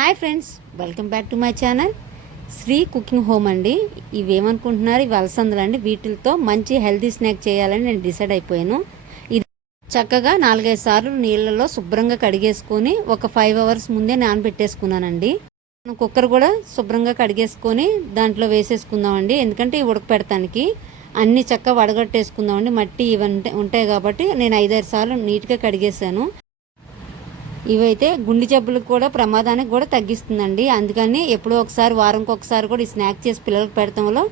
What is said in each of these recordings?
Hi friends welcome back to my channel. Sri cooking home అండి. ఇవేమనుకుంటున్నారు? ఇవి అలసందలు అండి వీటితో మంచి హెల్తీ స్నాక్ చేయాలని నేను డిసైడ్ అయిపోయాను. ఇది చక్కగా నాలుగైదు సార్లు నీళ్ళలో శుభ్రంగా కడిగేసుకొని ఒక ఫైవ్ అవర్స్ ముందే నానబెట్టేసుకున్నానండి. మనం కుక్కర్ కూడా శుభ్రంగా కడిగేసుకొని దాంట్లో వేసేసుకుందామండి. ఎందుకంటే ఇవి ఉడకపెడతానికి అన్ని చక్కగా వడగట్టేసుకుందామండి. మట్టి ఇవన్నీ ఉంటాయి కాబట్టి నేను ఐదారు సార్లు నీట్గా కడిగేసాను ఇవైతే గుండె జబ్బులకు కూడా ప్రమాదానికి కూడా తగ్గిస్తుందండి. అందుకని ఎప్పుడో ఒకసారి వారంకి ఒకసారి కూడా ఈ స్నాక్ చేసి పిల్లలకు పెడతాం వల్ల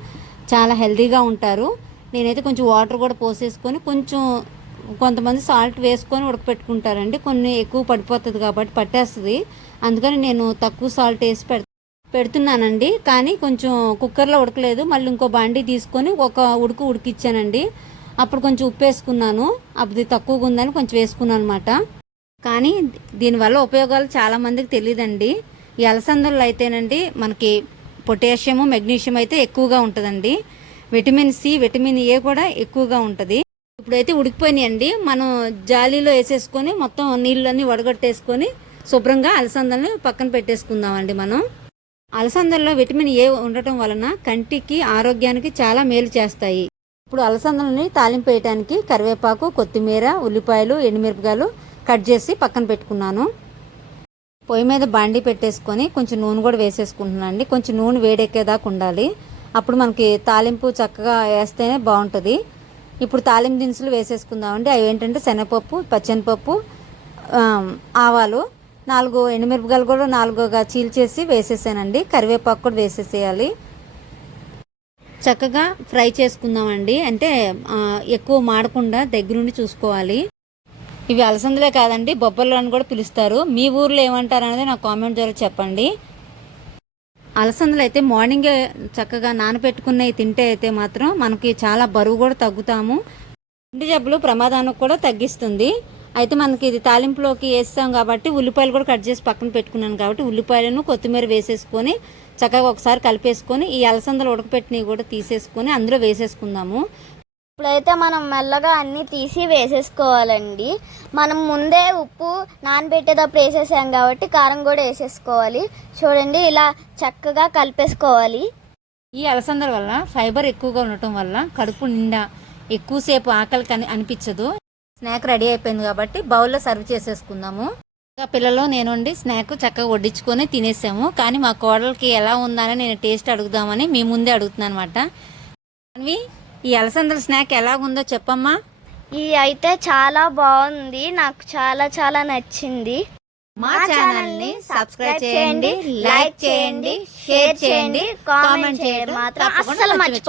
చాలా హెల్తీగా ఉంటారు. నేనైతే కొంచెం వాటర్ కూడా పోసేసుకొని కొంచెం కొంతమంది సాల్ట్ వేసుకొని ఉడకపెట్టుకుంటారండి. కొన్ని ఎక్కువ పడిపోతుంది కాబట్టి పట్టేస్తుంది. అందుకని నేను తక్కువ సాల్ట్ వేసి పెడ పెడుతున్నానండి. కానీ కొంచెం కుక్కర్లో ఉడకలేదు. మళ్ళీ ఇంకో బాండీ తీసుకొని ఒక ఉడుకు ఉడికిచ్చానండి. అప్పుడు కొంచెం ఉప్పు వేసుకున్నాను. అది తక్కువగా ఉందని కొంచెం వేసుకున్నాను అనమాట కానీ దీనివల్ల ఉపయోగాలు చాలా మందికి తెలియదండి ఈ అలసందల్లో అయితేనండి మనకి పొటాషియము మెగ్నీషియం అయితే ఎక్కువగా ఉంటుందండి. విటమిన్ సి విటమిన్ ఏ కూడా ఎక్కువగా ఉంటుంది. ఇప్పుడైతే ఉడికిపోయినాయండి. మనం జాలీలో వేసేసుకొని మొత్తం నీళ్ళన్నీ వడగట్టేసుకొని శుభ్రంగా అలసందల్ని పక్కన పెట్టేసుకుందామండి మనం. అలసందల్లో విటమిన్ ఏ ఉండటం వలన కంటికి ఆరోగ్యానికి చాలా మేలు చేస్తాయి. ఇప్పుడు అలసందలని తాలింపు వేయడానికి కరివేపాకు కొత్తిమీర ఉల్లిపాయలు ఎండుమిరపకాయలు కట్ చేసి పక్కన పెట్టుకున్నాను. పొయ్యి మీద బాండి పెట్టేసుకొని కొంచెం నూనె కూడా వేసేసుకుంటున్నాను అండి. కొంచెం నూనె వేడెక్కేదాకా ఉండాలి. అప్పుడు మనకి తాలింపు చక్కగా వేస్తేనే బాగుంటుంది. ఇప్పుడు తాలింపు దినుసులు వేసేసుకుందామండి. అవి ఏంటంటే శనగపప్పు పచ్చనిపప్పు ఆవాలు నాలుగు ఎండుమిరపకాయలు కూడా నాలుగుగా చీల్చేసి వేసేసానండి. కరివేపాకు కూడా వేసేసేయాలి. చక్కగా ఫ్రై చేసుకుందామండి. అంటే ఎక్కువ మాడకుండా దగ్గరుండి చూసుకోవాలి. ఇవి అలసందలే కాదండి బొబ్బర్లు అని కూడా పిలుస్తారు. మీ ఊర్లో ఏమంటారు అనేది నాకు కామెంట్ ద్వారా చెప్పండి. అలసందలు అయితే మార్నింగే చక్కగా నానబెట్టుకున్నవి తింటే అయితే మాత్రం మనకి చాలా బరువు కూడా తగ్గుతాము. గుండె జబ్బులు ప్రమాదానికి కూడా తగ్గిస్తుంది. అయితే మనకి ఇది తాలింపులోకి వేస్తాం కాబట్టి ఉల్లిపాయలు కూడా కట్ చేసి పక్కన పెట్టుకున్నాను కాబట్టి ఉల్లిపాయలను కొత్తిమీర వేసేసుకొని చక్కగా ఒకసారి కలిపేసుకొని ఈ అలసందలు ఉడకపెట్టినవి కూడా తీసేసుకొని అందులో వేసేసుకుందాము. ఇప్పుడైతే మనం మెల్లగా అన్నీ తీసి వేసేసుకోవాలండి. మనం ముందే ఉప్పు నానబెట్టేటప్పుడు వేసేసాం కాబట్టి కారం కూడా వేసేసుకోవాలి. చూడండి ఇలా చక్కగా కలిపేసుకోవాలి. ఈ అలసందల వల్ల ఫైబర్ ఎక్కువగా ఉండటం వల్ల కడుపు నిండా ఎక్కువసేపు ఆకలి కని అనిపించదు. స్నాక్ రెడీ అయిపోయింది కాబట్టి బౌల్లో సర్వ్ చేసేసుకుందాము. పిల్లలు పిల్లలు నేనుండి స్నాక్ చక్కగా వడ్డించుకొని తినేసాము. కానీ మా కోడలకి ఎలా ఉందని నేను టేస్ట్ అడుగుదామని మీ ముందే అడుగుతున్నాను అనమాట ఈ అలసందల స్నాక్ ఎలా ఉందో చెప్పమ్మా ఇది అయితే చాలా బాగుంది నాకు చాలా చాలా నచ్చింది మా ఛానల్ని సబ్స్క్రైబ్ చేయండి లైక్ చేయండి షేర్ చేయండి కామెంట్ చేయడం మాత్రం అస్సలు. మర్చిపో